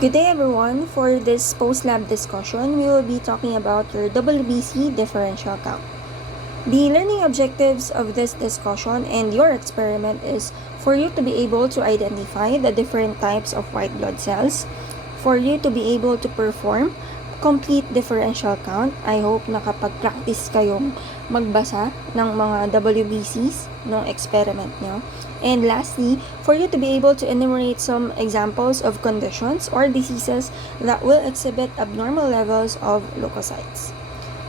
Good day everyone. For this post-lab discussion, we will be talking about your WBC differential count. The learning objectives of this discussion and your experiment is for you to be able to identify the different types of white blood cells, for you to be able to perform complete differential count. I hope nakapag-practice kayong magbasa ng mga WBCs ng experiment nyo. And lastly, for you to be able to enumerate some examples of conditions or diseases that will exhibit abnormal levels of leukocytes.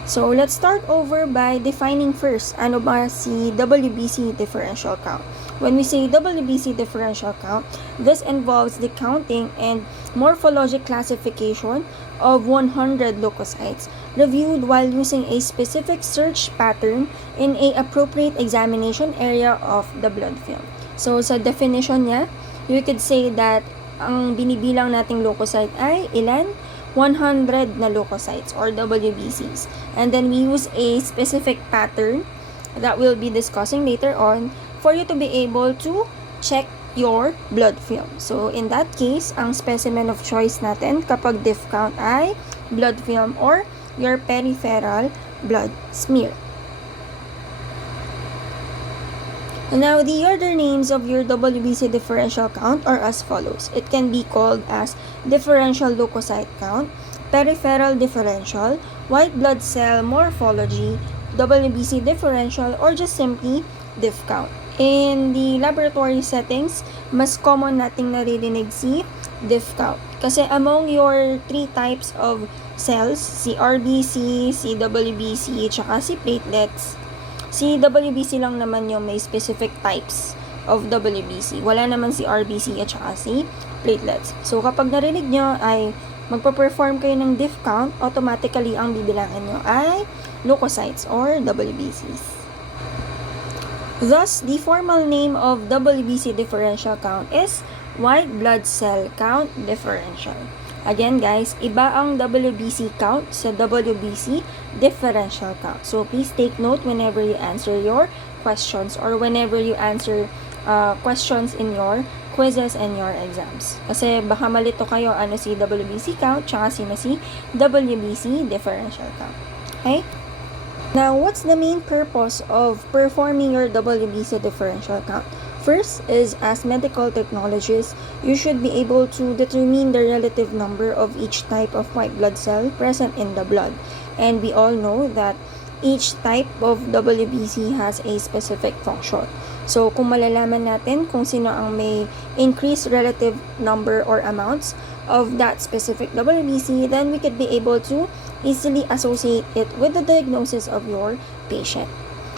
So, let's start over by defining first, ano ba si WBC differential count? When we say WBC differential count, this involves the counting and morphologic classification of 100 leukocytes reviewed while using a specific search pattern in a appropriate examination area of the blood film. So, sa definition niya, you could say that ang binibilang nating leukocyte ay ilan? 100 na leukocytes or WBCs. And then we use a specific pattern that we'll be discussing later on for you to be able to check your blood film. So, in that case, ang specimen of choice natin kapag diff count ay blood film or your peripheral blood smear. Now, the other names of your WBC differential count are as follows. It can be called as differential leukocyte count, peripheral differential, white blood cell morphology, WBC differential, or just simply diff count. In the laboratory settings, mas common nating naririnig si diff count. Kasi among your three types of cells, si RBC, si WBC, tsaka si platelets, si WBC lang naman yung may specific types of WBC. Wala naman si RBC at saka si platelets. So, kapag narinig nyo ay magpa-perform kayo ng diff count, automatically ang bibilangin nyo ay leukocytes or WBCs. Thus, the formal name of WBC differential count is white blood cell count differential. Again guys, iba ang WBC count sa WBC differential count. So please take note whenever you answer your questions or whenever you answer questions in your quizzes and your exams. Kasi baka malito kayo ano si WBC count tsaka sino si WBC differential count. Okay? Now, what's the main purpose of performing your WBC differential count? First is, as medical technologists, you should be able to determine the relative number of each type of white blood cell present in the blood. And we all know that each type of WBC has a specific function. So, kung malalaman natin kung sino ang may increased relative number or amounts of that specific WBC, then we could be able to easily associate it with the diagnosis of your patient.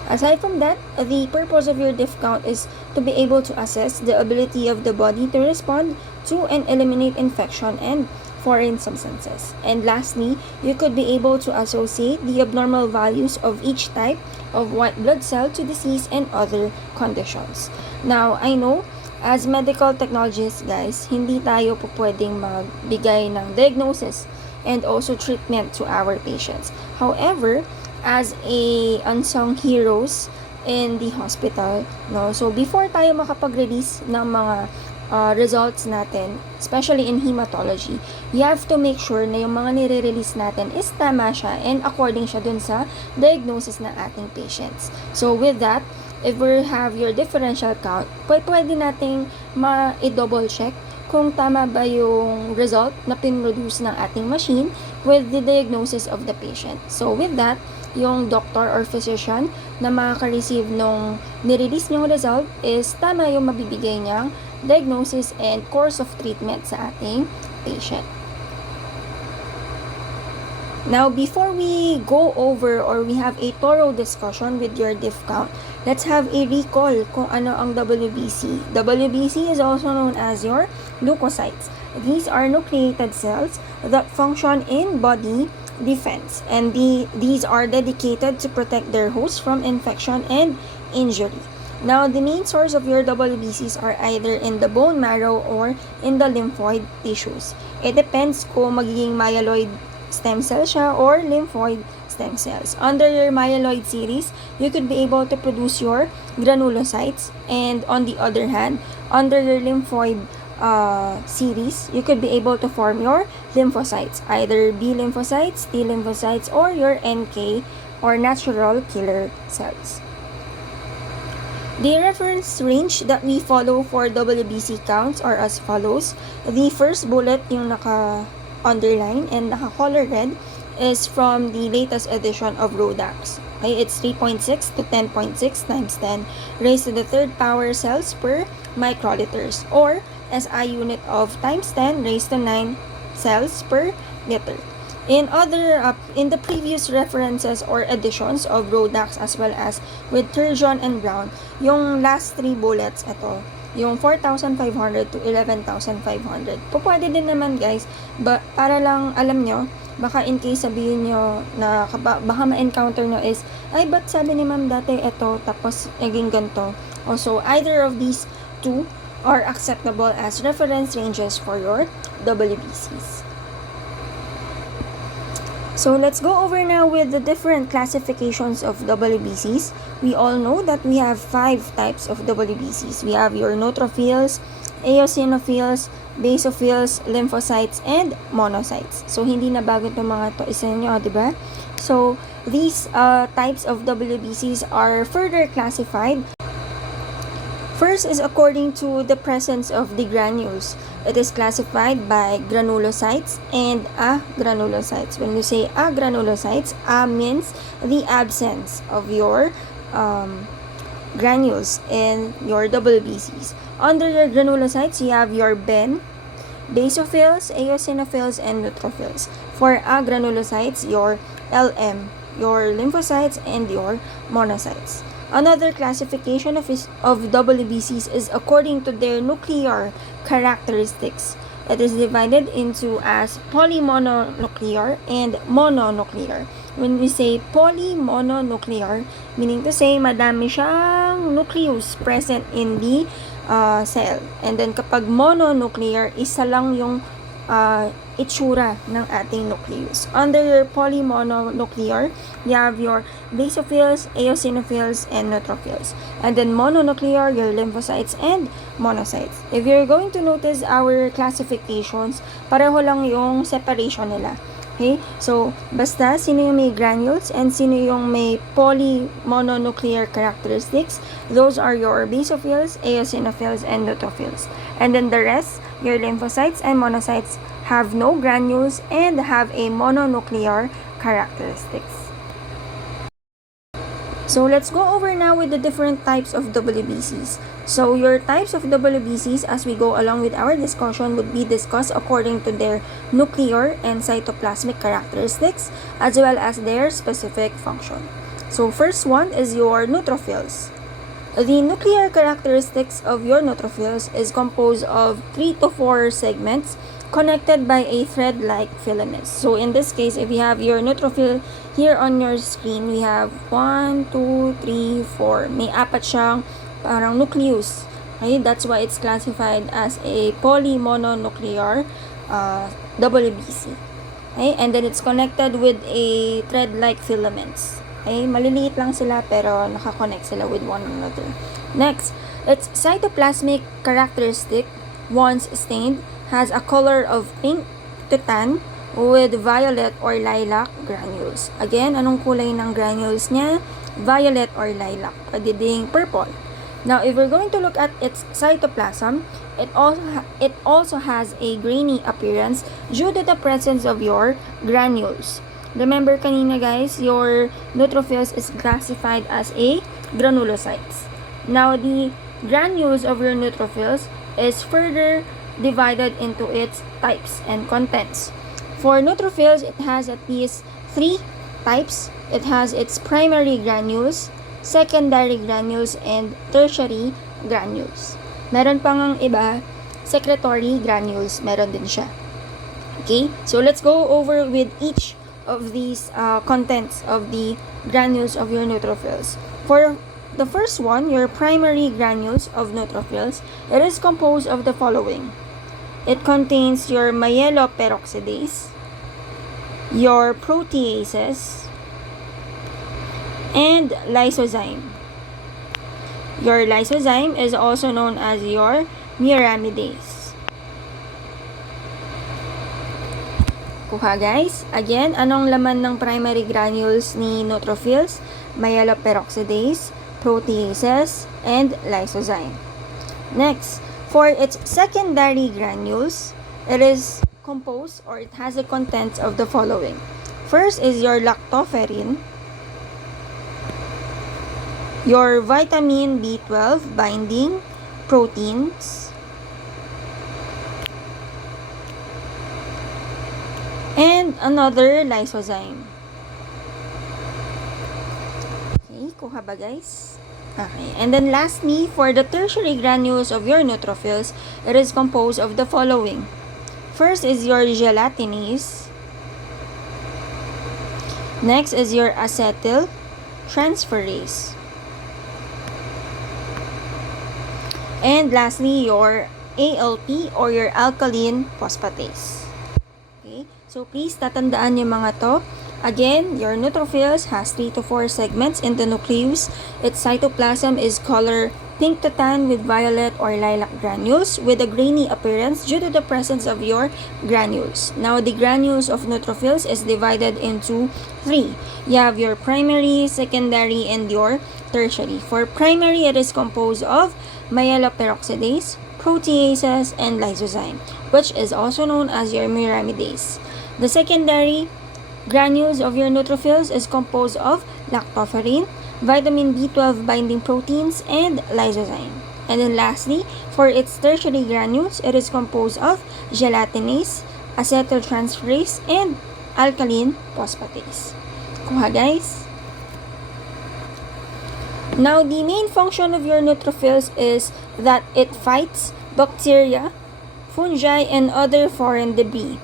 Aside from that, the purpose of your diff count is to be able to assess the ability of the body to respond to and eliminate infection and foreign substances. And lastly, you could be able to associate the abnormal values of each type of white blood cell to disease and other conditions. Now, I know, as medical technologists guys, hindi tayo po pwedeng magbigay ng diagnosis and also treatment to our patients. However, as a unsung heroes in the hospital, no? So, before tayo makapag-release ng mga results natin, especially in hematology, you have to make sure na yung mga nire-release natin is tama siya and according siya dun sa diagnosis ng ating patients. So, with that, if we have your differential count, pwede nating ma-double check kung tama ba yung result na pinroduce ng ating machine with the diagnosis of the patient. So, with that, yung doctor or physician na makaka-receive nung nirelease niyong result is tama yung mabibigay niyang diagnosis and course of treatment sa ating patient. Now, before we go over or we have a thorough discussion with your diff count, let's have a recall kung ano ang WBC. WBC is also known as your leukocytes. These are nucleated cells that function in body defense, and these are dedicated to protect their host from infection and injury. Now, the main source of your WBCs are either in the bone marrow or in the lymphoid tissues. It depends kung magiging myeloid stem cell siya or lymphoid stem cells. Under your myeloid series, you could be able to produce your granulocytes, and on the other hand, under your lymphoid series, you could be able to form your lymphocytes, either B lymphocytes, T lymphocytes, or your NK or natural killer cells. The reference range that we follow for WBC counts are as follows. The first bullet, yung naka-underline and naka-color red, is from the latest edition of RODAX. Okay, it's 3.6 to 10.6 times 10 raised to the third power cells per microliters, or SI unit of times 10 raised to 9 cells per liter. In the previous references or editions of RODAX as well as with Turgeon and Brown, yung last 3 bullets, ito, yung 4,500 to 11,500. Pwede din naman guys, para lang alam nyo, baka in case sabihin nyo na baka ma-encounter nyo is, ay ba't sabi ni ma'am dati ito, tapos naging ganito. Also, either of these two are acceptable as reference ranges for your WBCs. So let's go over now with the different classifications of WBCs. We all know that we have 5 types of WBCs. We have your neutrophils, eosinophils, basophils, lymphocytes, and monocytes. So hindi na bago itong mga to isa nyo, diba? So these types of WBCs are further classified. First is according to the presence of the granules. It is classified by granulocytes and agranulocytes. When you say agranulocytes, A means the absence of your granules in your WBCs. Under your granulocytes, you have your basophils, eosinophils, and neutrophils. For agranulocytes, your LM, your lymphocytes, and your monocytes. Another classification of WBCs is according to their nuclear characteristics. It is divided into as polymononuclear and mononuclear. When we say polymononuclear, meaning to say madami siyang nucleus present in the cell. And then kapag mononuclear, isa lang yung itsura ng ating nucleus. Under your polymononuclear, you have your basophils, eosinophils, and neutrophils. And then mononuclear, your lymphocytes and monocytes. If you're going to notice our classifications, pareho lang yung separation nila. Okay? So, basta sino yung may granules and sino yung may polymononuclear characteristics, those are your basophils, eosinophils, and neutrophils. And then the rest, your lymphocytes and monocytes, have no granules and have a mononuclear characteristics. So let's go over now with the different types of WBCs. So your types of WBCs as we go along with our discussion would be discussed according to their nuclear and cytoplasmic characteristics as well as their specific function. So first one is your neutrophils. The nuclear characteristics of your neutrophils is composed of 3 to 4 segments connected by a thread-like filament. So in this case, if you have your neutrophil here on your screen, we have 1, 2, 3, 4. May 4 siyang parang nucleus. Okay, that's why it's classified as a polymononuclear WBC. Okay, and then it's connected with a thread-like filaments. Okay, maliliit lang sila pero nakakonect sila with one another. Next, its cytoplasmic characteristic, once stained, has a color of pink to tan with violet or lilac granules. Again, anong kulay ng granules niya? Violet or lilac. Pwede ding purple. Now, if we're going to look at its cytoplasm, it also has a grainy appearance due to the presence of your granules. Remember kanina guys, your neutrophils is classified as a granulocytes. Now, the granules of your neutrophils is further divided into its types and contents. For neutrophils, it has at least 3 types. It has its primary granules, secondary granules, and tertiary granules. Meron pang ang iba, secretory granules, meron din siya. Okay, so let's go over with each of these contents of the granules of your neutrophils. For the first one, your primary granules of neutrophils, it is composed of the following. It contains your myeloperoxidase, your proteases, and lysozyme. Your lysozyme is also known as your muramidase. Kuha guys. Again, anong laman ng primary granules ni neutrophils? Myeloperoxidase, proteases, and lysozyme. Next, for its secondary granules, it is composed or it has the contents of the following. First is your lactoferrin, your vitamin B12 binding proteins, and another lysozyme. Okay, kuha ba guys? Okay, and then lastly, for the tertiary granules of your neutrophils, it is composed of the following. First is your gelatinase. Next is your acetyl transferase. And lastly, your ALP or your alkaline phosphatase. Okay, so please tatandaan yung mga to. Again, your neutrophils has 3 to 4 segments in the nucleus. Its cytoplasm is color pink to tan with violet or lilac granules with a grainy appearance due to the presence of your granules. Now, the granules of neutrophils is divided into 3. You have your primary, secondary, and your tertiary. For primary, it is composed of myeloperoxidase, proteases, and lysozyme, which is also known as your myramidase. The secondary granules of your neutrophils is composed of lactoferrin, vitamin B12 binding proteins, and lysozyme. And then lastly, for its tertiary granules, it is composed of gelatinase, acetyltransferase, and alkaline phosphatase. Kuha guys. Now, the main function of your neutrophils is that it fights bacteria, fungi, and other foreign debris,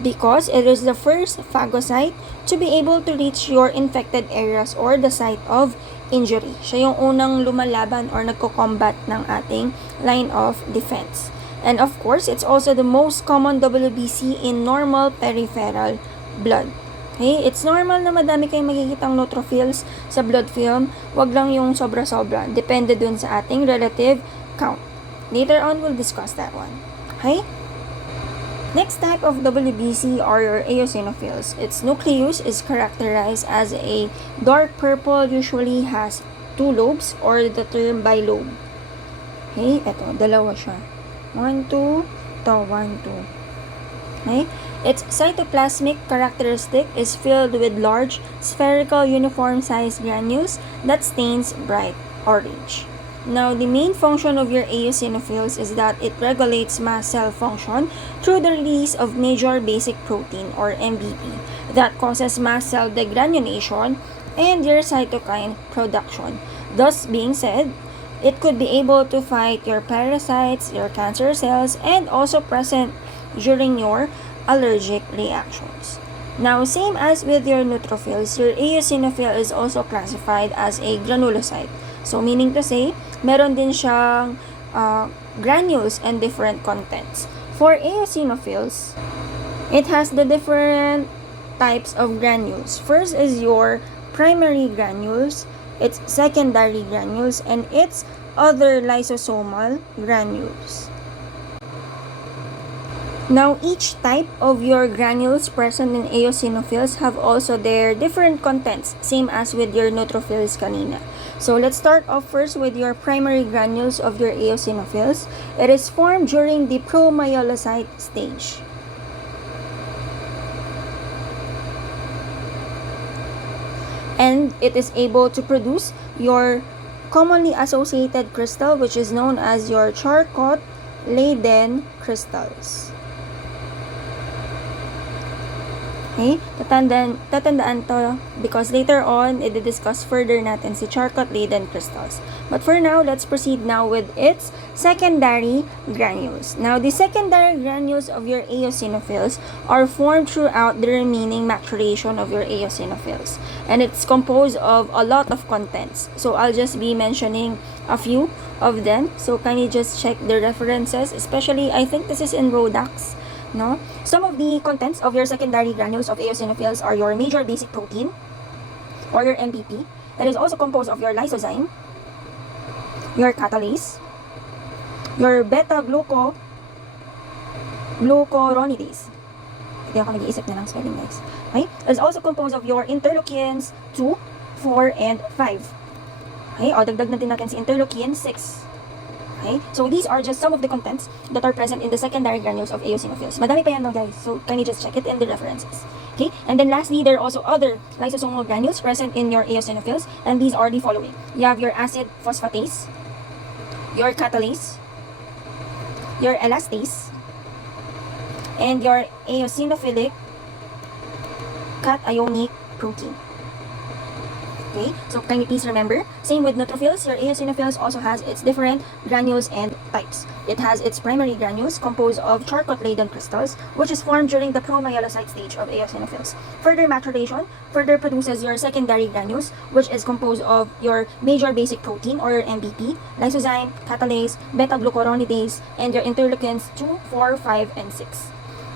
because it is the first phagocyte to be able to reach your infected areas or the site of injury. Siya yung unang lumalaban or nagko-combat ng ating line of defense. And of course, it's also the most common WBC in normal peripheral blood. Okay, it's normal na madami kayong makikitang neutrophils sa blood film. Wag lang yung sobra-sobra. Depende dun sa ating relative count. Later on, we'll discuss that one. Okay? Next type of WBC are your eosinophils. Its nucleus is characterized as a dark purple, usually has 2 lobes or the term bilobe. Okay, eto, dalawa siya. 1, 2, to 1, 2. Okay, its cytoplasmic characteristic is filled with large, spherical, uniform-sized granules that stains bright orange. Now, the main function of your eosinophils is that it regulates mast cell function through the release of major basic protein or MBP that causes mast cell degranulation and your cytokine production. Thus being said, it could be able to fight your parasites, your cancer cells, and also present during your allergic reactions. Now, same as with your neutrophils, your eosinophil is also classified as a granulocyte. So, meaning to say, meron din siyang granules and different contents. For eosinophils, it has the different types of granules. First is your primary granules, its secondary granules, and its other lysosomal granules. Now, each type of your granules present in eosinophils have also their different contents, same as with your neutrophils kanina. So, let's start off first with your primary granules of your eosinophils. It is formed during the promyelocyte stage. And it is able to produce your commonly associated crystal, which is known as your Charcot-Leyden crystals. Okay? Tatandaan to because later on, i-discuss further natin si Charcot-Leyden crystals. But for now, let's proceed now with its secondary granules. Now, the secondary granules of your eosinophils are formed throughout the remaining maturation of your eosinophils. And it's composed of a lot of contents. So, I'll just be mentioning a few of them. So, can you just check the references? Especially, I think this is in Rodax. No? Some of the contents of your secondary granules of eosinophils are your major basic protein or your MBP that is also composed of your lysozyme, your catalase, your beta-glucuronidase, Hindi ako nag-iisip na ng spelling, guys. Okay? It's also composed of your interleukins 2, 4, and 5. Okay? O, dagdag na din natin si interleukin 6. Okay? So, these are just some of the contents that are present in the secondary granules of eosinophils. Madami pa yan, no, guys. So, can you just check it in the references. Okay? And then lastly, there are also other lysosomal granules present in your eosinophils, and these are the following. You have your acid phosphatase, your catalase, your elastase, and your eosinophilic cationic protein. Okay, so can you please remember, same with neutrophils, your eosinophils also has its different granules and types. It has its primary granules composed of charcot-laden crystals, which is formed during the promyelocyte stage of eosinophils. Further maturation further produces your secondary granules, which is composed of your major basic protein or MBP, lysozyme, catalase, beta-glucuronidase, and your interleukins 2, 4, 5, and 6.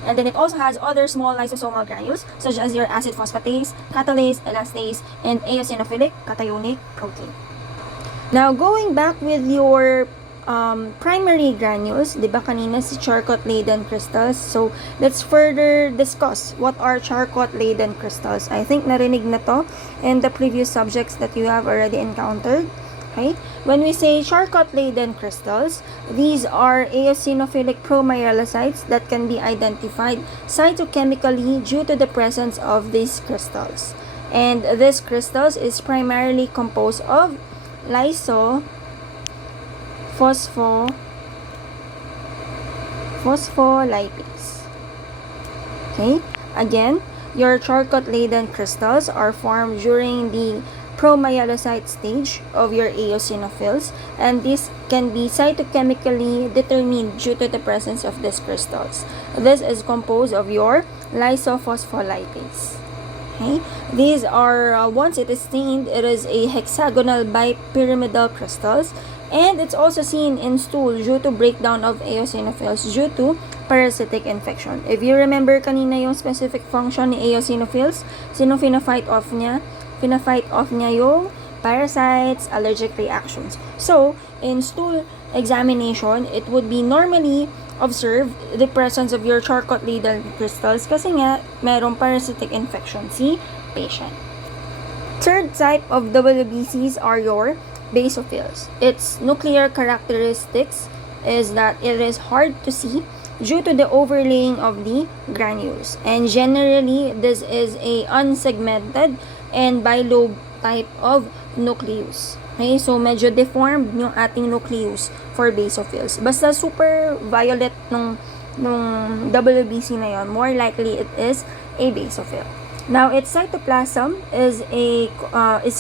And then it also has other small lysosomal granules such as your acid phosphatase, catalase, elastase, and eosinophilic cationic protein. Now, going back with your primary granules, di ba kanina si charcot-laden crystals? So, let's further discuss what are charcot-laden crystals. I think narinig na to in the previous subjects that you have already encountered. Okay? When we say charcot-laden crystals, these are eosinophilic promyelocytes that can be identified cytochemically due to the presence of these crystals. And this crystals is primarily composed of phospholipase. Okay? Again, your charcot-laden crystals are formed during the promyelocyte stage of your eosinophils, and this can be cytochemically determined due to the presence of these crystals. This is composed of your lysophospholipase. Okay? These are, once it is stained, it is a hexagonal bipyramidal crystals, and it's also seen in stool due to breakdown of eosinophils due to parasitic infection. If you remember kanina yung specific function ni eosinophils, sino fina-fight off niya? Fina-fight off niya yung parasites, allergic reactions. So, in stool examination, it would be normally observed the presence of your charcot-laden crystals kasi nga merong parasitic infection si patient. Third type of WBCs are your basophils. Its nuclear characteristics is that it is hard to see due to the overlaying of the granules. And generally, this is a unsegmented and bilobe type of nucleus. Okay, so medyo deformed yung ating nucleus for basophils. Basta super violet nung WBC na yon, more likely it is a basophil. Now, its cytoplasm is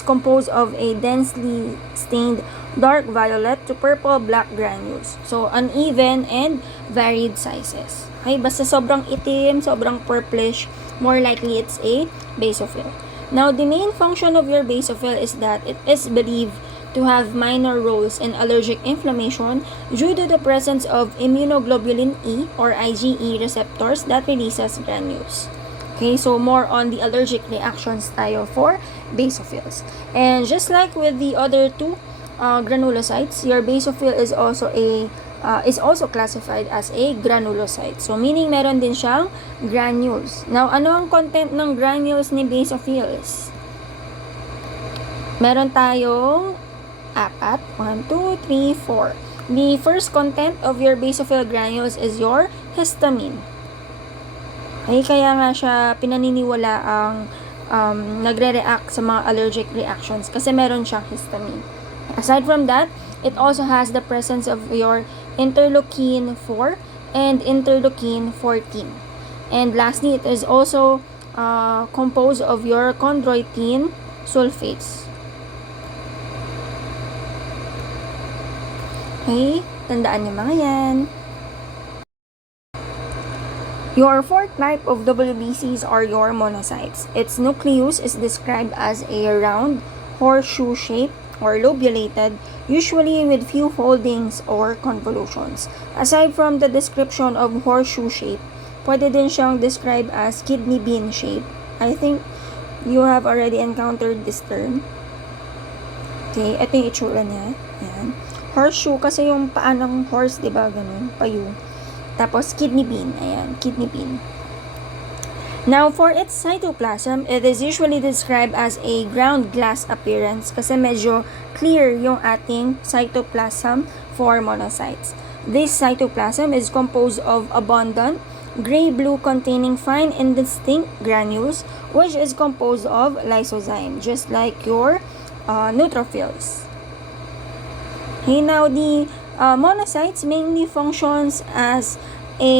composed of a densely stained dark violet to purple-black granules. So, uneven and varied sizes. Okay, basta sobrang itim, sobrang purplish, more likely it's a basophil. Now, the main function of your basophil is that it is believed to have minor roles in allergic inflammation due to the presence of immunoglobulin E or IgE receptors that releases granules. Okay, so more on the allergic reactions tayo for basophils. And just like with the other two granulocytes, your basophil is also classified as a granulocyte. So, meaning meron din siyang granules. Now, ano ang content ng granules ni basophils? Meron tayong 4. 1, 2, 3, 4. The first content of your basophil granules is your histamine. Ay, kaya nga siya pinaniniwala ang nagre-react sa mga allergic reactions kasi meron siyang histamine. Aside from that, it also has the presence of your interleukin 4 and interleukin 14. And lastly, it is also composed of your chondroitin sulfates. Okay, tandaan niyo mga yan. Your fourth type of WBCs are your monocytes. Its nucleus is described as a round, horseshoe shape or lobulated, usually with few foldings or convolutions. Aside from the description of horseshoe shape, pwede din siyang described as kidney bean shape. I think you have already encountered this term. Okay, ito yung itsura niya. Ayan. Horseshoe kasi yung paa ng horse, diba? Ganun, payo. Tapos, kidney bean. Ayan, kidney bean. Now, for its cytoplasm, it is usually described as a ground glass appearance kasi medyo clear yung ating cytoplasm for monocytes. This cytoplasm is composed of abundant gray-blue containing fine indistinct granules which is composed of lysozyme, just like your neutrophils. Okay, now the monocytes mainly functions as a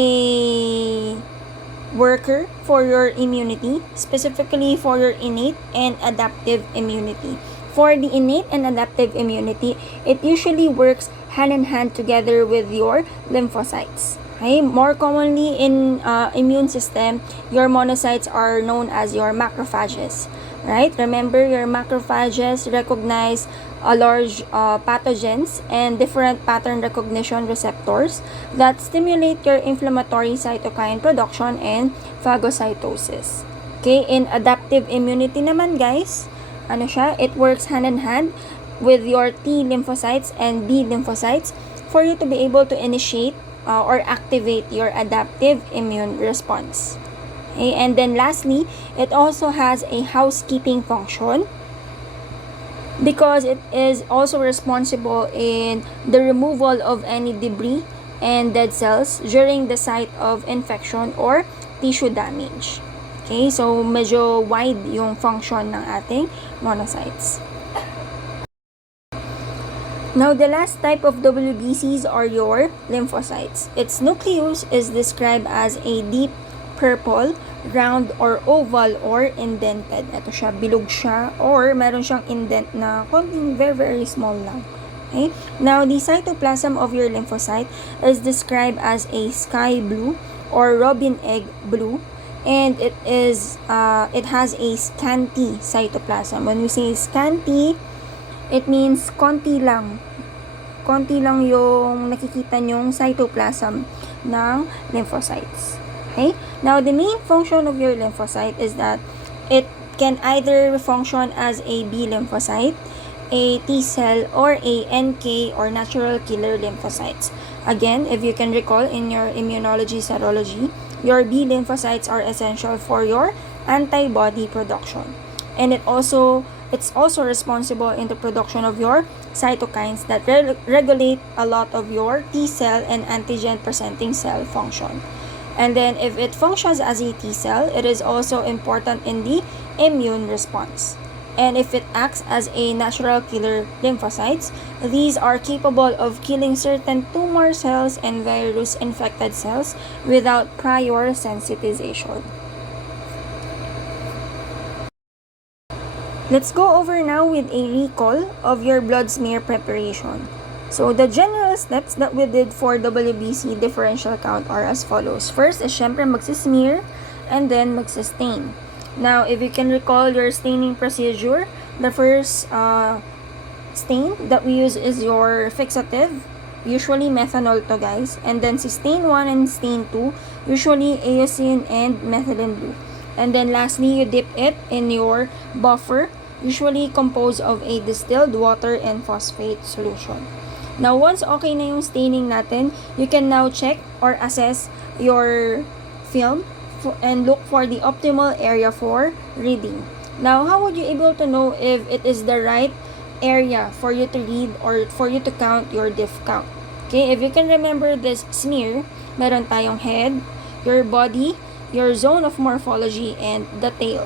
worker for your immunity, specifically for your innate and adaptive immunity. For the innate and adaptive immunity, it usually works hand in hand together with your lymphocytes. Okay? More commonly in immune system, your monocytes are known as your macrophages. Right? Remember, your macrophages recognize large pathogens and different pattern recognition receptors that stimulate your inflammatory cytokine production and phagocytosis. Okay, in adaptive immunity naman guys, it works hand in hand with your T lymphocytes and B lymphocytes for you to be able to initiate or activate your adaptive immune response. Okay, and then lastly, it also has a housekeeping function because it is also responsible in the removal of any debris and dead cells during the site of infection or tissue damage. Okay, so medyo wide yung function ng ating monocytes. Now, the last type of WBCs are your lymphocytes. Its nucleus is described as a deep purple, round or oval or indented. Ito siya, bilog siya or meron siyang indent na konting very very small lang. Okay? Now, the cytoplasm of your lymphocyte is described as a sky blue or robin egg blue, and it has a scanty cytoplasm. When we say scanty, it means konti lang. Konti lang yung nakikita nyong cytoplasm ng lymphocytes. Okay? Now, the main function of your lymphocyte is that it can either function as a B lymphocyte, a T cell, or a NK or natural killer lymphocytes. Again, if you can recall in your immunology serology, your B lymphocytes are essential for your antibody production. And it's also responsible in the production of your cytokines that regulate a lot of your T cell and antigen presenting cell function. And then if it functions as a T cell, it is also important in the immune response. And if it acts as a natural killer lymphocytes, these are capable of killing certain tumor cells and virus-infected cells without prior sensitization. Let's go over now with a recall of your blood smear preparation. So, the general steps that we did for WBC differential count are as follows. First is syempre magsismear and then magsistain. Now, if you can recall your staining procedure, the first stain that we use is your fixative, usually methanol to guys. And then si stain 1 and stain 2, usually eosin and methylene blue. And then lastly, you dip it in your buffer, usually composed of a distilled water and phosphate solution. Now, once okay na yung staining natin, you can now check or assess your film and look for the optimal area for reading. Now, how would you able to know if it is the right area for you to read or for you to count your diff count? Okay, if you can remember this smear, meron tayong head, your body, your zone of morphology, and the tail.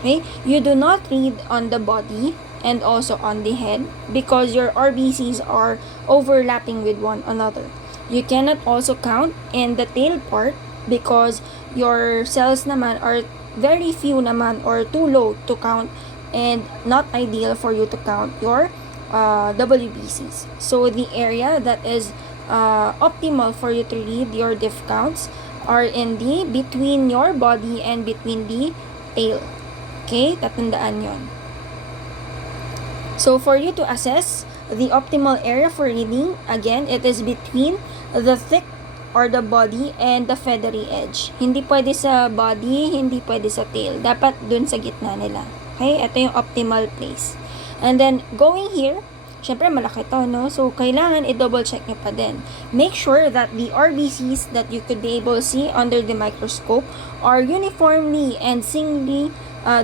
Okay, you do not read on the body and also on the head because your RBCs are overlapping with one another. You cannot also count in the tail part because your cells naman are very few naman or too low to count and not ideal for you to count your WBCs. So the area that is optimal for you to read your diff counts are in the between your body and between the tail. Okay, tatandaan yon. So, for you to assess the optimal area for reading, again, it is between the thick or the body and the feathery edge. Hindi pwede sa body, hindi pwede sa tail. Dapat dun sa gitna nila. Okay? Ito yung optimal place. And then, going here, syempre malaki to, no? So, kailangan i-double check nyo pa din. Make sure that the RBCs that you could be able to see under the microscope are uniformly and singly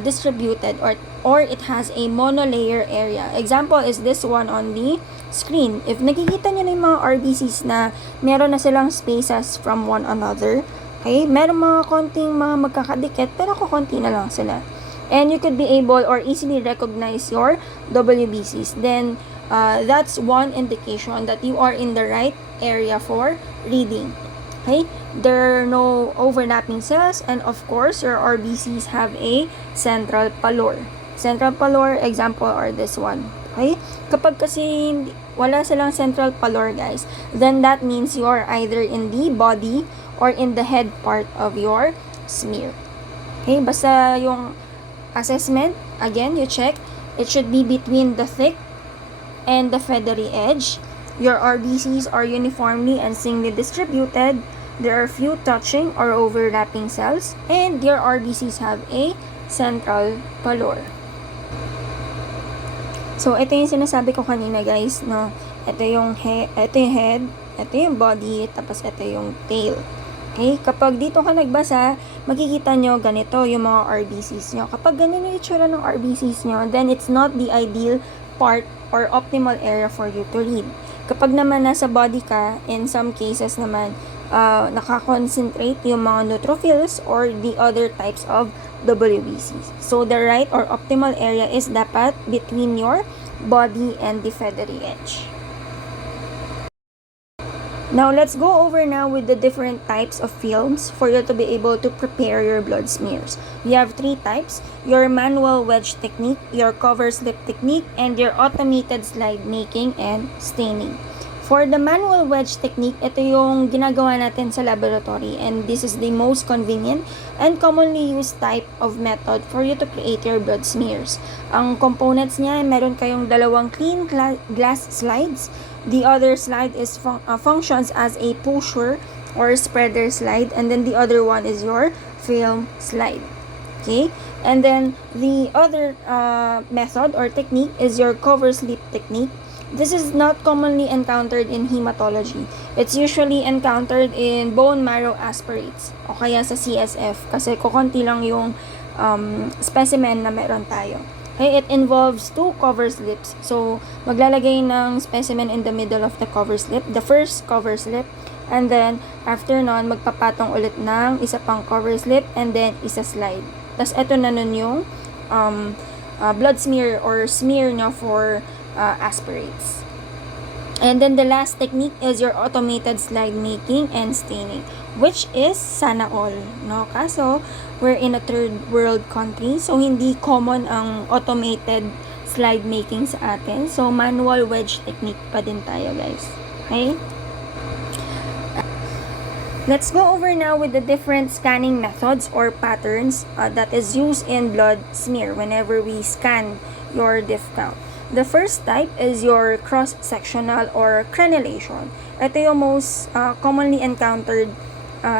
distributed, or it has a monolayer area. Example is this one on the screen. If nakikita nyo na yung mga RBCs na meron na silang spaces from one another, okay, meron mga konting mga magkakadikit pero kukunti na lang sila. And you could be able or easily recognize your WBCs. Then, that's one indication that you are in the right area for reading. Okay? There are no overlapping cells, and of course, your RBCs have a central pallor. Central pallor, example, are this one. Okay? Kapag kasi wala silang central pallor, guys, then that means you are either in the body or in the head part of your smear. Okay? Basta yung assessment, again, you check, it should be between the thick and the feathery edge. Your RBCs are uniformly and singly distributed. There are few touching or overlapping cells, and your RBCs have a central pallor. So, ito yung sinasabi ko kanina, guys, no? Ito yung head, ito yung body, tapos ito yung tail. Okay? Kapag dito ka nagbasa, makikita nyo ganito yung mga RBCs nyo. Kapag ganun yung itsura ng RBCs nyo, then it's not the ideal part or optimal area for you to read. Kapag naman nasa body ka, in some cases naman, nakakoncentrate yung mga neutrophils or the other types of WBCs. So, the right or optimal area is dapat between your body and the feathery edge. Now, let's go over now with the different types of films for you to be able to prepare your blood smears. We have 3 types: your manual wedge technique, your cover slip technique, and your automated slide making and staining. For the manual wedge technique, ito yung ginagawa natin sa laboratory, and this is the most convenient and commonly used type of method for you to create your blood smears. Ang components niya, meron kayong dalawang clean glass slides. The other slide is functions as a pusher or spreader slide, and then the other one is your film slide. Okay? And then the other method or technique is your cover slip technique. This is not commonly encountered in hematology. It's usually encountered in bone marrow aspirates o kaya sa CSF kasi kukunti lang yung specimen na meron tayo. Okay, it involves 2 cover slips. So, maglalagay ng specimen in the middle of the cover slip, the first cover slip, and then after nun, magpapatong ulit ng isa pang cover slip, and then isa slide. Tapos, eto na nun yung blood smear or smear nyo for aspirates. And then the last technique is your automated slide making and staining, which is sana all, no? Kaso, we're in a third world country, so hindi common ang automated slide making sa atin. So, manual wedge technique pa din tayo, guys. Okay? Let's go over now with the different scanning methods or patterns that is used in blood smear whenever we scan your diff count. The first type is your cross-sectional or crenellation. Ito yung most commonly encountered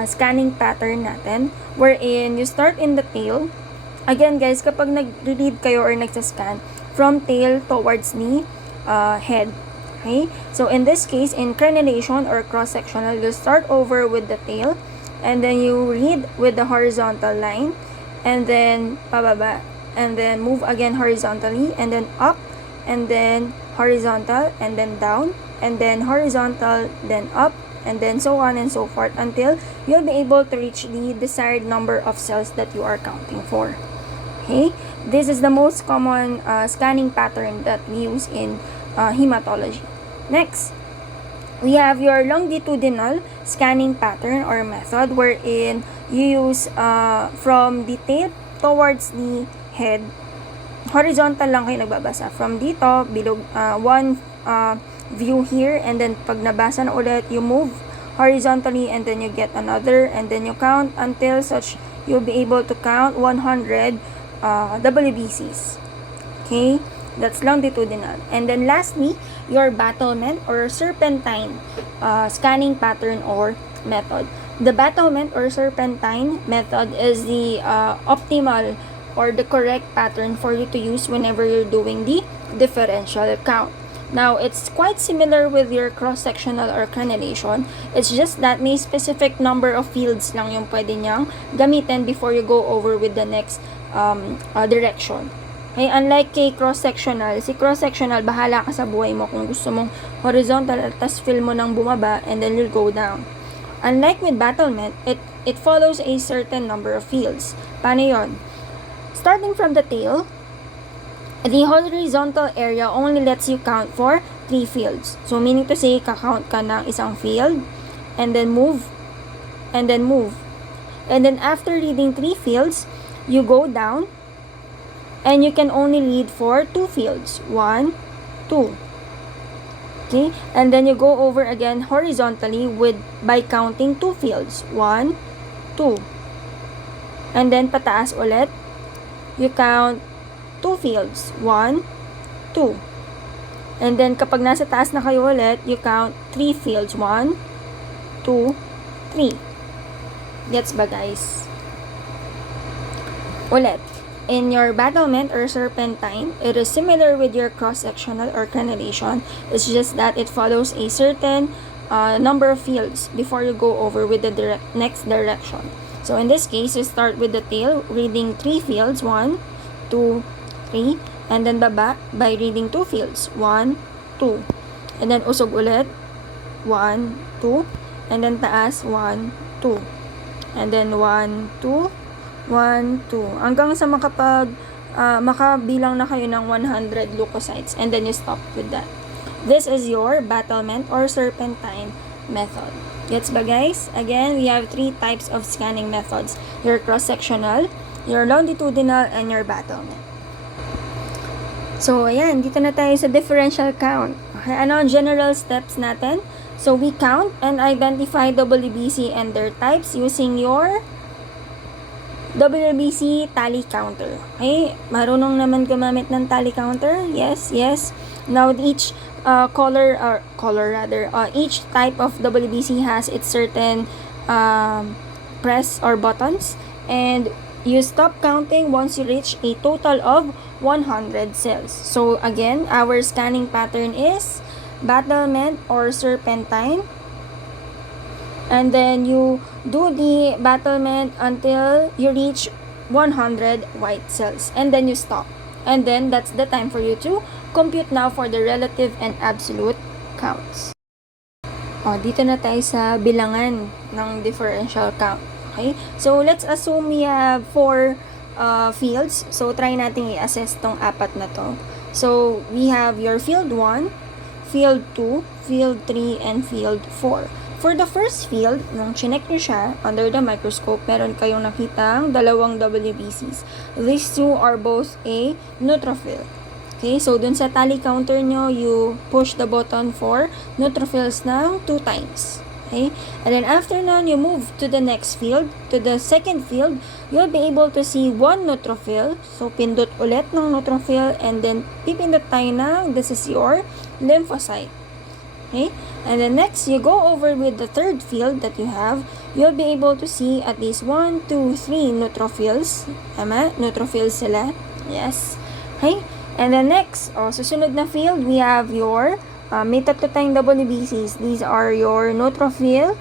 scanning pattern natin, wherein you start in the tail. Again, guys, kapag nag-read kayo or nagsascan, from tail towards the head. Okay? So, in this case, in crenellation or cross-sectional, you start over with the tail, and then you read with the horizontal line, and then pababa, and then move again horizontally, and then up, and then horizontal, and then down, and then horizontal, then up, and then so on and so forth until you'll be able to reach the desired number of cells that you are counting for. Okay? This is the most common scanning pattern that we use in hematology. Next, we have your longitudinal scanning pattern or method wherein you use from the tail towards the head. Horizontal lang kayo nagbabasa. From dito, bilog, one view here, and then pag nabasa na ulit, you move horizontally, and then you get another, and then you count until such you'll be able to count 100 WBCs. Okay? That's longitudinal. And then lastly, your battlement or serpentine scanning pattern or method. The battlement or serpentine method is the optimal or the correct pattern for you to use whenever you're doing the differential count. Now, it's quite similar with your cross-sectional or crenellation. It's just that may specific number of fields lang yung pwede niyang gamitin before you go over with the next direction. Okay, unlike kay cross-sectional, si cross-sectional, bahala ka sa buhay mo kung gusto mong horizontal, tas fill mo ng bumaba, and then you'll go down. Unlike with battlement, it follows a certain number of fields. Paano yun? Starting from the tail, the horizontal area only lets you count for 3 fields. So, meaning to say, kakount ka ng isang field, and then move, and then move. And then, after reading 3 fields, you go down, and you can only read for 2 fields. 1, 2. Okay? And then, you go over again horizontally by counting 2 fields. 1, 2. And then, pataas ulit. You count 2 fields. 1, 2. And then, kapag nasa taas na kayo ulit, you count 3 fields. 1, 2, 3. Gets ba, guys? Ulit. In your battlement or serpentine, it is similar with your cross-sectional or crenellation. It's just that it follows a certain number of fields before you go over with the next direction. So, in this case, you start with the tail, reading 3 fields. 1, 2, 3, and then baba by reading 2 fields. 1, 2. And then usog ulit. 1, 2. And then taas. 1, 2. And then 1, 2. 1, 2. Hanggang sa makabilang na kayo ng 100 leukocytes. And then you stop with that. This is your battlement or serpentine method. Gets ba, guys? Again, we have 3 types of scanning methods. Your cross-sectional, your longitudinal, and your battlement. So, ayan. Dito na tayo sa differential count. Okay, ano ang general steps natin? So, we count and identify WBC and their types using your WBC tally counter. Okay? Marunong naman gumamit ng tally counter? Yes, yes. Now, each each type of WBC has its certain press or buttons, and you stop counting once you reach a total of 100 cells. So, again, our scanning pattern is battlement or serpentine. And then you do the battlement until you reach 100 white cells. And then you stop. And then that's the time for you to compute now for the relative and absolute counts. Dito na tayo sa bilangan ng differential count. Okay? So, let's assume we have 4 fields. So, try natin i-assess tong 4 na to. So, we have your field 1, field 2, field 3, and field 4. For the first field, nung chinek nyo siya under the microscope, meron kayong nakitang dalawang WBCs. These 2 are both a neutrophil. Okay, so dun sa tally counter nyo, you push the button for neutrophils ng 2 times. Okay, and then after nun, you move to the next field. To the second field, you'll be able to see 1 neutrophil. So, pindot ulit ng neutrophil, and then pipindot tayo ng, this is your lymphocyte. Okay, and then next, you go over with the third field that you have. You'll be able to see at least 1, 2, 3 neutrophils. Tama? Neutrophils sila. Yes. Okay, and then next, susunod na field, we have your may 3 tayong WBCs. These are your neutrophil,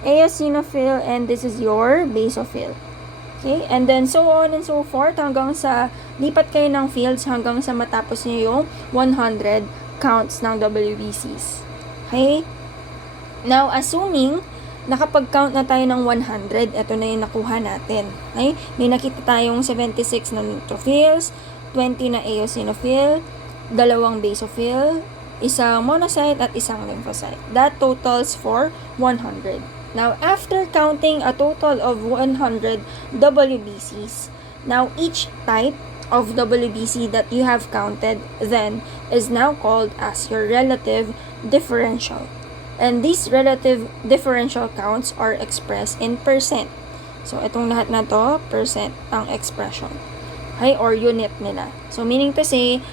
eosinophil, and this is your basophil. Okay, and then so on and so forth hanggang sa lipat kayo ng fields hanggang sa matapos niyo yung 100 counts ng WBCs. Okay? Now, assuming nakapag-count na tayo ng 100, ito na yung nakuha natin. Okay? May nakita tayong 76 na neutrophils, 20 na eosinophil, 2 basophil, isang monocyte at isang lymphocyte. That totals for 100. Now, after counting a total of 100 WBCs, now each type of WBC that you have counted then is now called as your relative differential. And these relative differential counts are expressed in percent. So, itong lahat na to, percent ang expression. Okay? Or unit nila. So, meaning to say,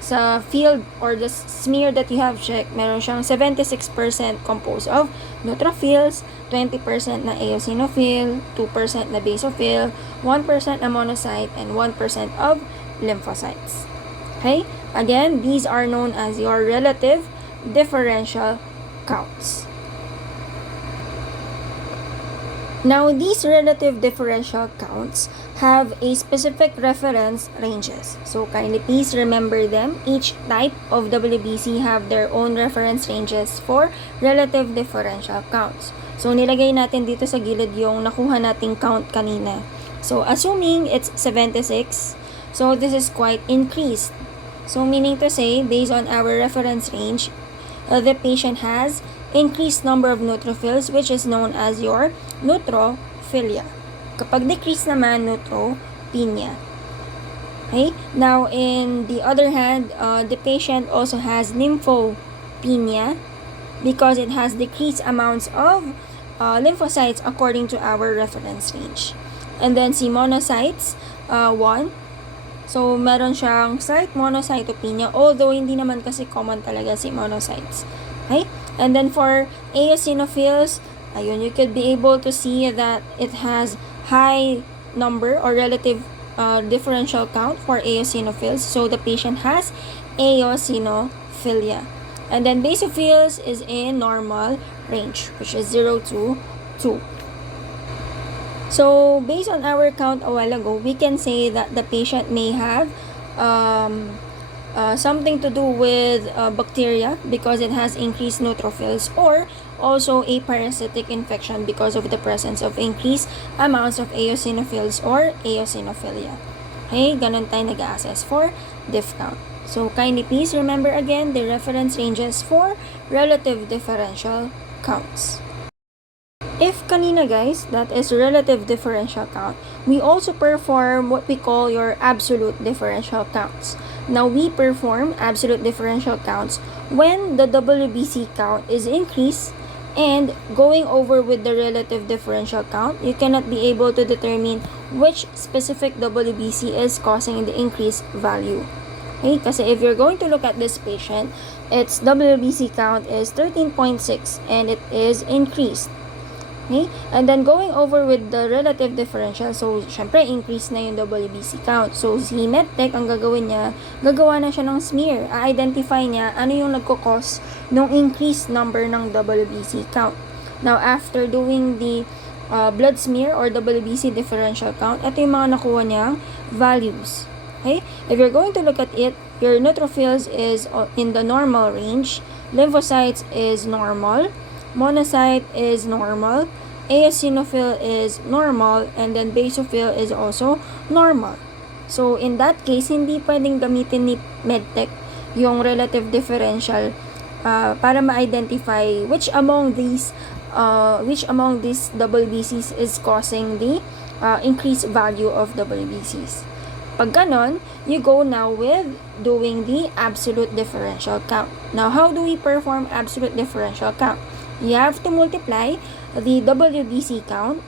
sa field or the smear that you have checked, meron siyang 76% composed of neutrophils, 20% na eosinophil, 2% na basophil, 1% na monocyte, and 1% of lymphocytes. Okay? Again, these are known as your relative differential counts. Now, these relative differential counts have a specific reference ranges. So, kindly please remember them. Each type of WBC have their own reference ranges for relative differential counts. So, nilagay natin dito sa gilid yung nakuha nating count kanina. So, assuming it's 76, so this is quite increased. So, meaning to say, based on our reference range, the patient has increased number of neutrophils, which is known as your neutrophilia. Kapag decrease naman, neutropenia. Okay? Now, in the other hand, the patient also has lymphopenia because it has decreased amounts of lymphocytes according to our reference range. And then, si monocytes, 1. So, meron siyang slight monocytopenia, although hindi naman kasi common talaga si monocytes. Okay? And then for eosinophils, ayun, you could be able to see that it has high number or relative differential count for eosinophils. So the patient has eosinophilia. And then basophils is in normal range, which is 0 to 2. So based on our count a while ago, we can say that the patient may have something to do with bacteria because it has increased neutrophils, or also a parasitic infection because of the presence of increased amounts of eosinophils or eosinophilia. Okay, ganun tayo nag-assess for diff count. So kindly please remember again the reference ranges for relative differential counts. If kanina guys, that is relative differential count, we also perform what we call your absolute differential counts. Now, we perform absolute differential counts when the WBC count is increased and going over with the relative differential count, you cannot be able to determine which specific WBC is causing the increased value. Okay, kasi if you're going to look at this patient, its WBC count is 13.6 and it is increased. Okay? And then going over with the relative differential, so syempre increase na yung WBC count. So si MedTech, ang gagawin niya, gagawa na siya ng smear. I-identify niya ano yung nagkakos ng increased number ng WBC count. Now after doing the blood smear or WBC differential count, ito yung mga nakuha niyang values. Okay? If you're going to look at it, your neutrophils is in the normal range, lymphocytes is normal, monocyte is normal, eosinophil is normal, and then basophil is also normal. So, in that case, hindi pwedeng gamitin ni MedTech yung relative differential para ma-identify which among these WBCs is causing the increased value of WBCs. Pag ganon, you go now with doing the absolute differential count. Now, how do we perform absolute differential count? You have to multiply the WBC count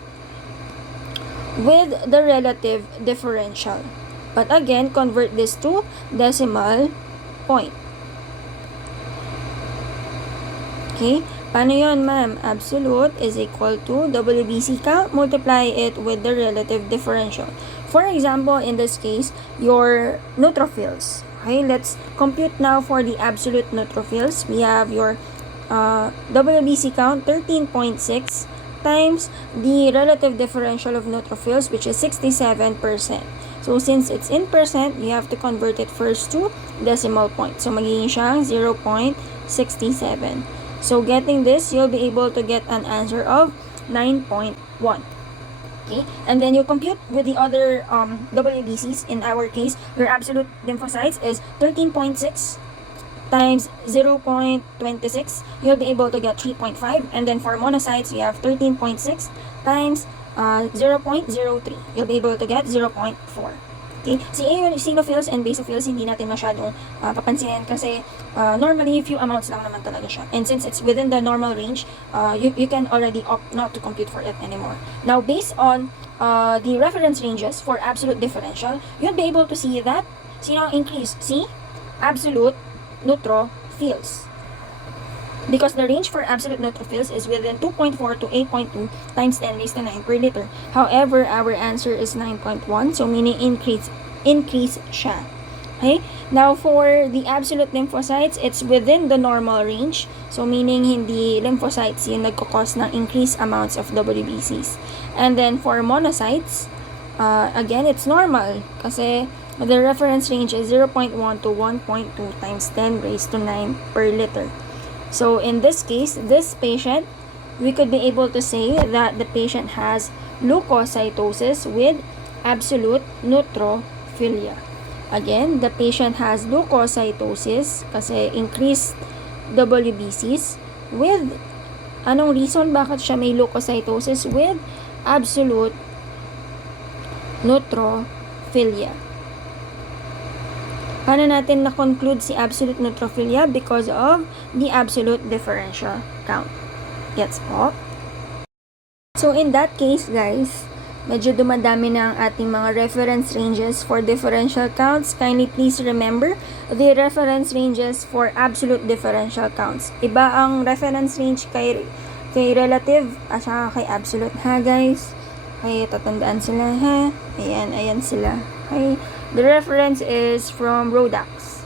with the relative differential. But again, convert this to decimal point. Okay? Paano yun, ma'am? Absolute is equal to WBC count, multiply it with the relative differential. For example, in this case, your neutrophils. Okay, let's compute now for the absolute neutrophils. We have your WBC count 13.6 times the relative differential of neutrophils, which is 67%. So since it's in percent, you have to convert it first to decimal point. So magiging siyang 0.67. So getting this, you'll be able to get an answer of 9.1. Okay, and then you compute with the other WBCs. In our case, your absolute lymphocytes is 13.6 times 0.26, you'll be able to get 3.5. And then for monocytes, you have 13.6 times 0.03. You'll be able to get 0.4. Okay? Si eosinophils and basophils, hindi natin masyadong papansinin kasi normally few amounts lang naman talaga siya. And since it's within the normal range, you can already opt not to compute for it anymore. Now, based on the reference ranges for absolute differential, you'll be able to see that sino ang increase? Si absolute neutrophils. Because the range for absolute neutrophils is within 2.4 to 8.2 times 10 raised to 9 per liter. However, our answer is 9.1, so meaning increase siya. Okay? Now, for the absolute lymphocytes, it's within the normal range. So, meaning hindi lymphocytes yung nagkakos ng increased amounts of WBCs. And then, for monocytes, again, it's normal. Kasi the reference range is 0.1 to 1.2 times 10 raised to 9 per liter. So, in this case, this patient, we could be able to say that the patient has leukocytosis with absolute neutrophilia. Again, the patient has leukocytosis kasi increased WBCs with, anong reason bakit siya may leukocytosis? With absolute neutrophilia. Paano natin na-conclude si absolute neutrophilia? Because of the absolute differential count. Gets po? So, in that case, guys, medyo dumadami na ang ating mga reference ranges for differential counts. Kindly please remember the reference ranges for absolute differential counts. Iba ang reference range kay relative at saka kay absolute, ha guys? Kaya tatandaan sila, ha? Ayan sila. Okay? The reference is from Rodax.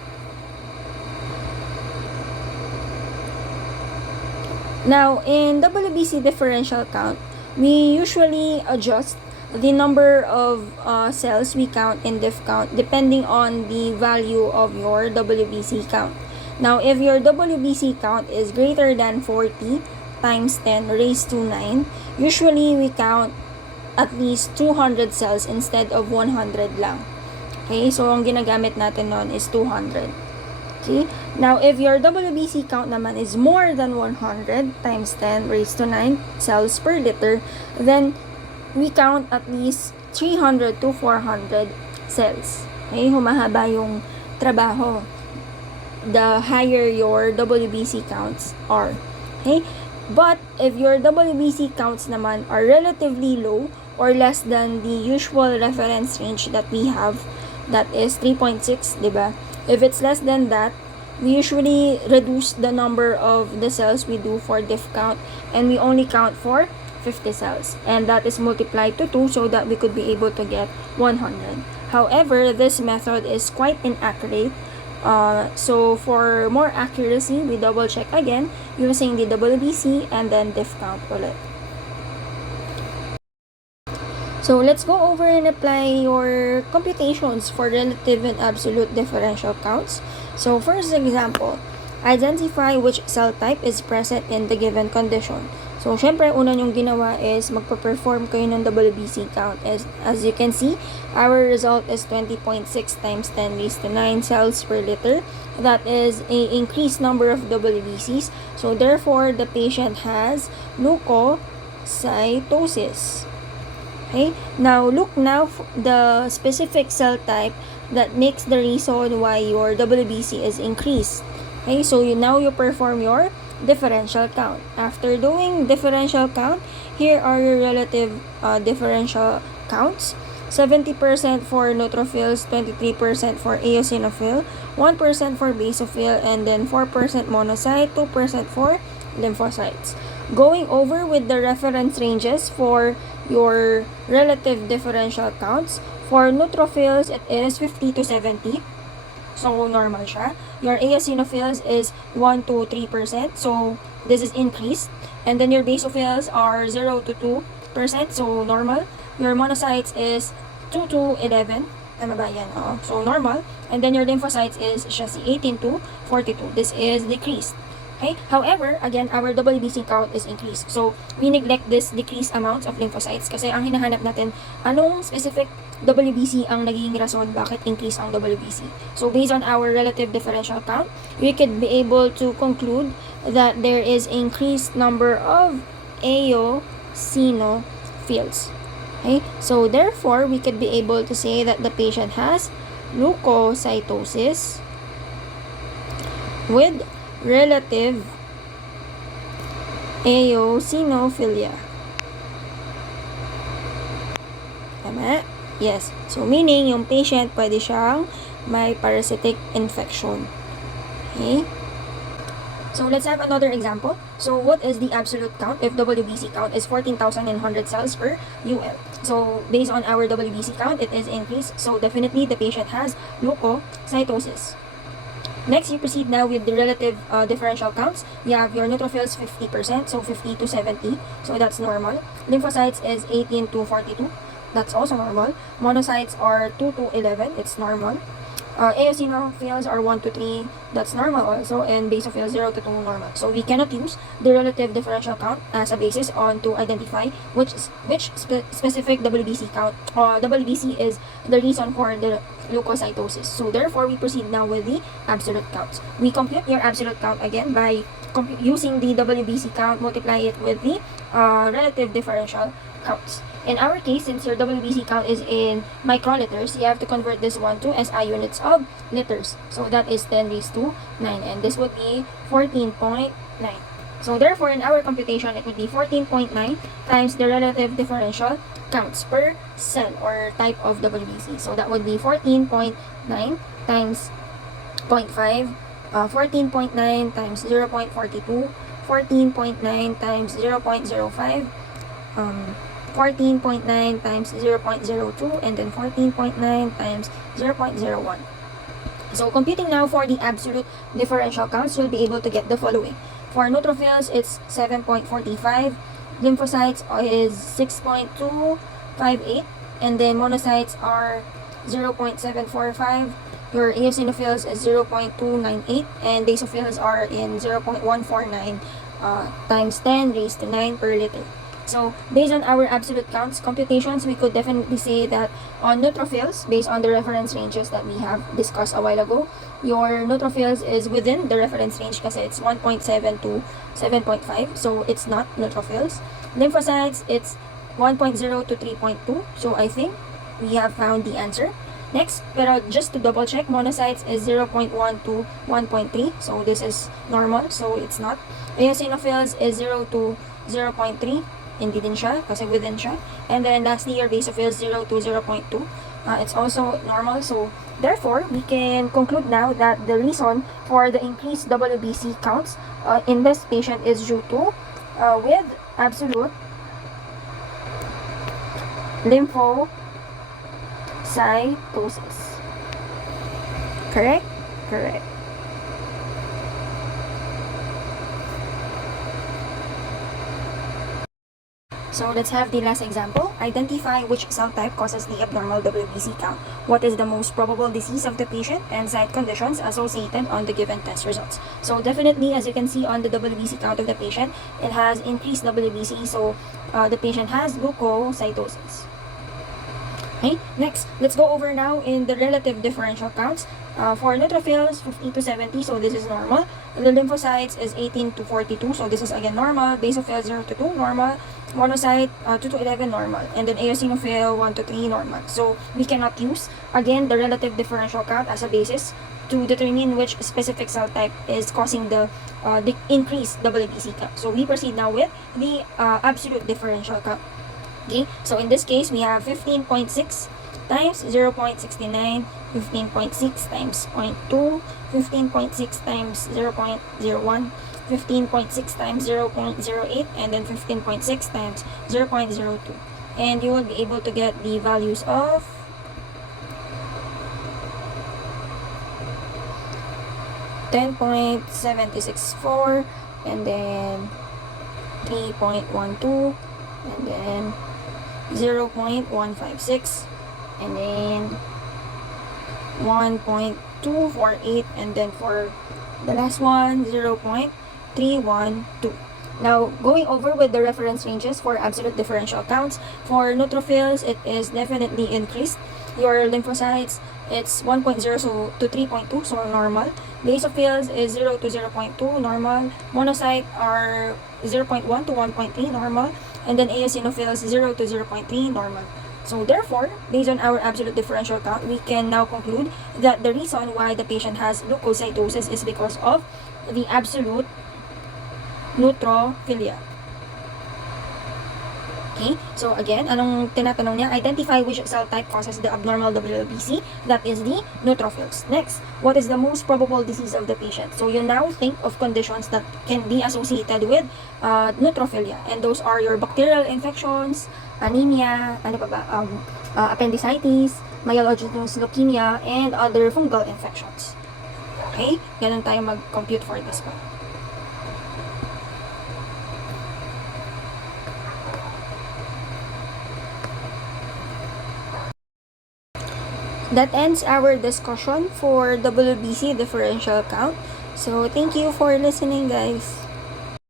Now, in WBC differential count, we usually adjust the number of cells we count in diff count depending on the value of your WBC count. Now, if your WBC count is greater than 40 times 10 raised to 9, usually we count at least 200 cells instead of 100 lang. Okay, so ang ginagamit natin nun is 200. Okay, now if your WBC count naman is more than 100 times 10 raised to 9 cells per liter, then we count at least 300 to 400 cells. Okay, humahaba yung trabaho the higher your WBC counts are. Okay, but if your WBC counts naman are relatively low or less than the usual reference range that we have, that is 3.6, diba? If it's less than that, we usually reduce the number of the cells we do for diff count, and we only count for 50 cells, and that is multiplied to 2 so that we could be able to get 100. However, this method is quite inaccurate. So for more accuracy, we double check again using the WBC and then diff count ulit. So let's go over and apply your computations for relative and absolute differential counts. So first example, identify which cell type is present in the given condition. So syempre, una yung ginawa is magpa-perform kayo ng WBC count. As you can see, our result is 20.6 times 10 raised to 9 cells per liter. That is an increased number of WBCs. So therefore, the patient has leukocytosis. Okay, now look the specific cell type that makes the reason why your WBC is increased. Okay, so now you perform your differential count. After doing differential count, here are your relative differential counts. 70% for neutrophils, 23% for eosinophil, 1% for basophil, and then 4% monocyte, 2% for lymphocytes. Going over with the reference ranges for your relative differential counts. For neutrophils, it is 50 to 70. So, normal siya. Your eosinophils is 1 to 3%. So, this is increased. And then your basophils are 0 to 2%. So, normal. Your monocytes is 2 to 11. Tama ba yan? So, normal. And then your lymphocytes is siya si 18 to 42. This is decreased. Okay? However, again, our WBC count is increased. So, we neglect this decreased amounts of lymphocytes kasi ang hinahanap natin, anong specific WBC ang naging rason bakit increase ang WBC. So, based on our relative differential count, we could be able to conclude that there is increased number of eosinophils. Okay? So, therefore, we could be able to say that the patient has leukocytosis with relative eosinophilia. Tama? Yes. So, meaning, yung patient pwede siyang may parasitic infection. Okay? So, let's have another example. So, what is the absolute count if WBC count is 14,100 cells per UL? So based on our WBC count, it is increased. So definitely the patient has leukocytosis. Next, you proceed now with the relative differential counts. You have your neutrophils 50%, so 50 to 70, so that's normal. Lymphocytes is 18 to 42, that's also normal. Monocytes are 2 to 11, it's normal. Eosinophils are 1 to 3, that's normal also, and basophils 0 to 2, normal. So we cannot use the relative differential count as a basis on to identify which specific WBC count. WBC is the reason for the leukocytosis. So therefore, we proceed now with the absolute counts. We compute your absolute count again by using the WBC count, multiply it with the relative differential counts. In our case, since your WBC count is in microliters, you have to convert this one to SI units of liters. So that is 10 raised to 9, and this would be 14.9. So therefore, in our computation, it would be 14.9 times the relative differential counts per cell or type of WBC. So that would be 14.9 times 0.5, 14.9 times 0.42, 14.9 times 0.05, 14.9 times 0.02, and then 14.9 times 0.01. So computing now for the absolute differential counts, you'll be able to get the following. For neutrophils, it's 7.45, lymphocytes is 6.258, and then monocytes are 0.745, your eosinophils is 0.298, and basophils are in 0.149 times 10 raised to 9 per liter. So, based on our absolute counts computations, we could definitely say that on neutrophils, based on the reference ranges that we have discussed a while ago, your neutrophils is within the reference range kasi it's 1.7 to 7.5, so it's not neutrophils. Lymphocytes, it's 1.0 to 3.2, so I think we have found the answer. Next, pero just to double check, monocytes is 0.1 to 1.3, so this is normal, so it's not. Eosinophils is 0 to 0.3, hindi din siya kasi within siya. And then lastly, your basophils 0 to 0.2, it's also normal. So therefore, we can conclude now that the reason for the increased WBC counts in this patient is due to with absolute lymphocytosis. Correct? Correct. So let's have the last example. Identify which cell type causes the abnormal WBC count. What is the most probable disease of the patient and site conditions associated on the given test results. So definitely, as you can see on the WBC count of the patient, it has increased WBC. So the patient has leukocytosis. Okay, next, let's go over now in the relative differential counts. For neutrophils, 50 to 70, so this is normal. The lymphocytes is 18 to 42, so this is again normal. Basophil 0 to 2, normal. Monocyte 2 to 11, normal. And then eosinophil 1 to 3, normal. So we cannot use, again, the relative differential count as a basis to determine which specific cell type is causing the increased WBC count. So we proceed now with the absolute differential count. Okay, so in this case, we have 15.6 times 0.69, 15.6 times 0.2, 15.6 times 0.01, 15.6 times 0.08, and then 15.6 times 0.02. And you will be able to get the values of 10.764, and then 3.12, and then 0.156, and then 1.248, and then for the last one, 0.312. Now, going over with the reference ranges for absolute differential counts, for neutrophils, it is definitely increased. Your lymphocytes, it's 1.0 to 3.2, so normal. Basophils is 0 to 0.2, normal. Monocyte are 0.1 to 1.3, normal. And then eosinophils 0 to 0.3, normal. So therefore, based on our absolute differential count, we can now conclude that the reason why the patient has leukocytosis is because of the absolute neutrophilia. Okay, so again, anong tinatanong niya? Identify which cell type causes the abnormal WBC. That is the neutrophils. Next, what is the most probable disease of the patient? So you now think of conditions that can be associated with neutrophilia. And those are your bacterial infections, anemia, ano pa ba? Appendicitis, myelogenous leukemia, and other fungal infections. Okay, ganun tayo mag-compute for this one. That ends our discussion for WBC differential count. So, thank you for listening, guys.